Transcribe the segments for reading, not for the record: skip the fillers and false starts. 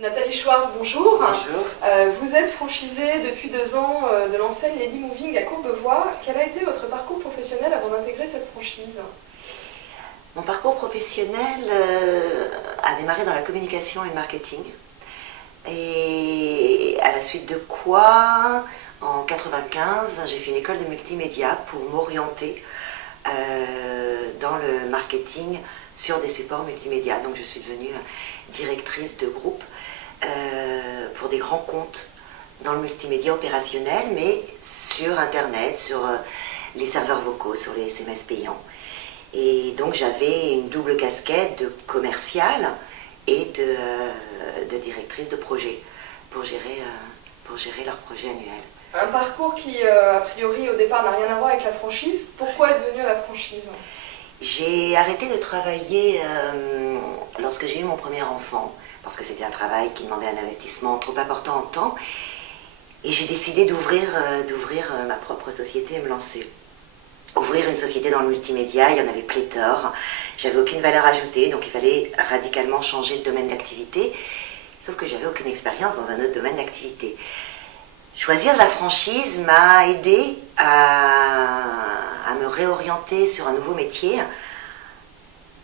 Nathalie Schwartz, bonjour. Bonjour. Vous êtes franchisée depuis 2 ans de l'enseigne Lady Moving à Courbevoie. Quel a été votre parcours professionnel avant d'intégrer cette franchise? Mon parcours professionnel a démarré dans la communication et le marketing. Et à la suite de quoi, en 95, j'ai fait une école de multimédia pour m'orienter dans le marketing sur des supports multimédia. Donc je suis devenue directrice de groupe pour des grands comptes dans le multimédia opérationnel, mais sur Internet, sur les serveurs vocaux, sur les SMS payants. Et donc j'avais une double casquette de commerciale et de directrice de projet pour gérer leur projet annuel. Un parcours qui, a priori, au départ, n'a rien à voir avec la franchise. Pourquoi êtes venue à la franchise? J'ai arrêté de travailler lorsque j'ai eu mon premier enfant, parce que c'était un travail qui demandait un investissement trop important en temps. Et j'ai décidé d'ouvrir ma propre société et me lancer. Ouvrir une société dans le multimédia, il y en avait pléthore. J'avais aucune valeur ajoutée, donc il fallait radicalement changer de domaine d'activité. Sauf que j'avais aucune expérience dans un autre domaine d'activité. Choisir la franchise m'a aidé à me réorienter sur un nouveau métier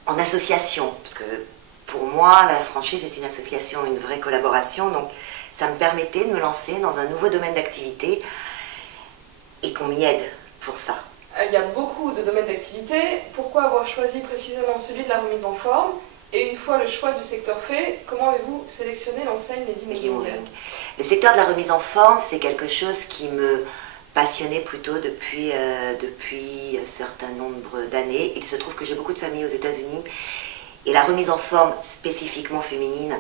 en association. Parce que pour moi, la franchise est une association, une vraie collaboration. Donc ça me permettait de me lancer dans un nouveau domaine d'activité et qu'on m'y aide pour ça. Il y a beaucoup de domaines d'activité. Pourquoi avoir choisi précisément celui de la remise en forme? Et une fois le choix du secteur fait, comment avez-vous sélectionné l'enseigne Lady Moving? Le secteur de la remise en forme, c'est quelque chose qui me passionnait plutôt depuis un certain nombre d'années. Il se trouve que j'ai beaucoup de familles aux États-Unis et la remise en forme spécifiquement féminine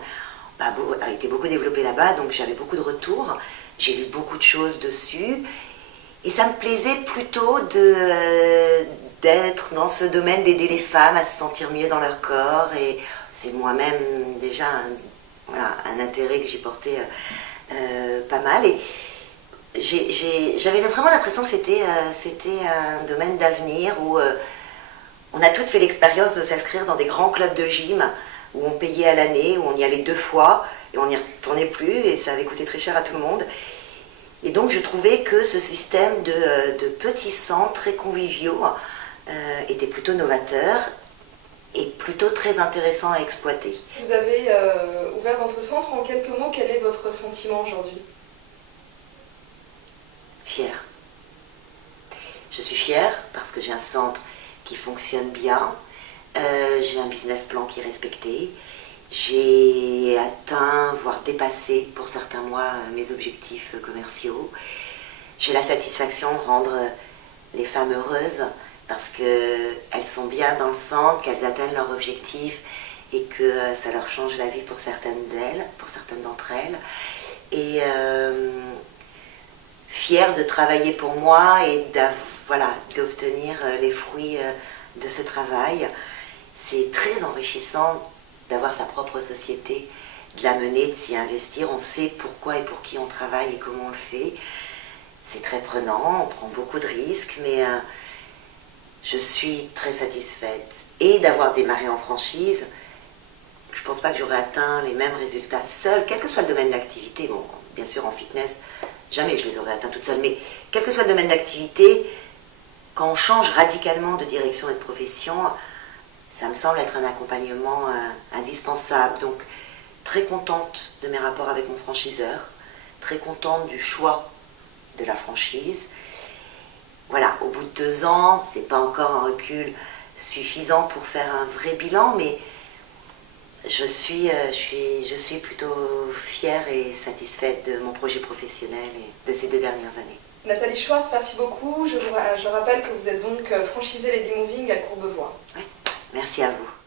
a été beaucoup développée là-bas, donc j'avais beaucoup de retours. J'ai lu beaucoup de choses dessus et ça me plaisait plutôt d'être dans ce domaine, d'aider les femmes à se sentir mieux dans leur corps. Et c'est moi-même déjà un intérêt que j'y portais pas mal. Et j'avais vraiment l'impression que c'était un domaine d'avenir où on a toutes fait l'expérience de s'inscrire dans des grands clubs de gym où on payait à l'année, où on y allait 2 fois et on n'y retournait plus et ça avait coûté très cher à tout le monde. Et donc je trouvais que ce système de petits centres très conviviaux était plutôt novateur et plutôt très intéressant à exploiter. Vous avez ouvert votre centre. En quelques mots, quel est votre sentiment aujourd'hui? Fière. Je suis fière parce que j'ai un centre qui fonctionne bien, j'ai un business plan qui est respecté, j'ai atteint, voire dépassé pour certains mois mes objectifs commerciaux. J'ai la satisfaction de rendre les femmes heureuses parce qu'elles sont bien dans le centre, qu'elles atteignent leurs objectifs et que ça leur change la vie pour certaines d'entre elles. Et fière de travailler pour moi et d'obtenir les fruits de ce travail. C'est très enrichissant d'avoir sa propre société, de la mener, de s'y investir. On sait pourquoi et pour qui on travaille et comment on le fait. C'est très prenant, on prend beaucoup de risques, mais je suis très satisfaite. Et d'avoir démarré en franchise, je ne pense pas que j'aurais atteint les mêmes résultats seule, quel que soit le domaine d'activité. Bon, bien sûr en fitness, jamais je les aurais atteints toute seule, mais quel que soit le domaine d'activité, quand on change radicalement de direction et de profession, ça me semble être un accompagnement indispensable. Donc très contente de mes rapports avec mon franchiseur, très contente du choix de la franchise. Voilà, au bout de 2 ans, c'est pas encore un recul suffisant pour faire un vrai bilan, mais je suis plutôt fière et satisfaite de mon projet professionnel et de ces 2 dernières années. Nathalie Schwartz, merci beaucoup. Je rappelle que vous êtes donc franchisée Lady Moving à Courbevoie. Ouais, merci à vous.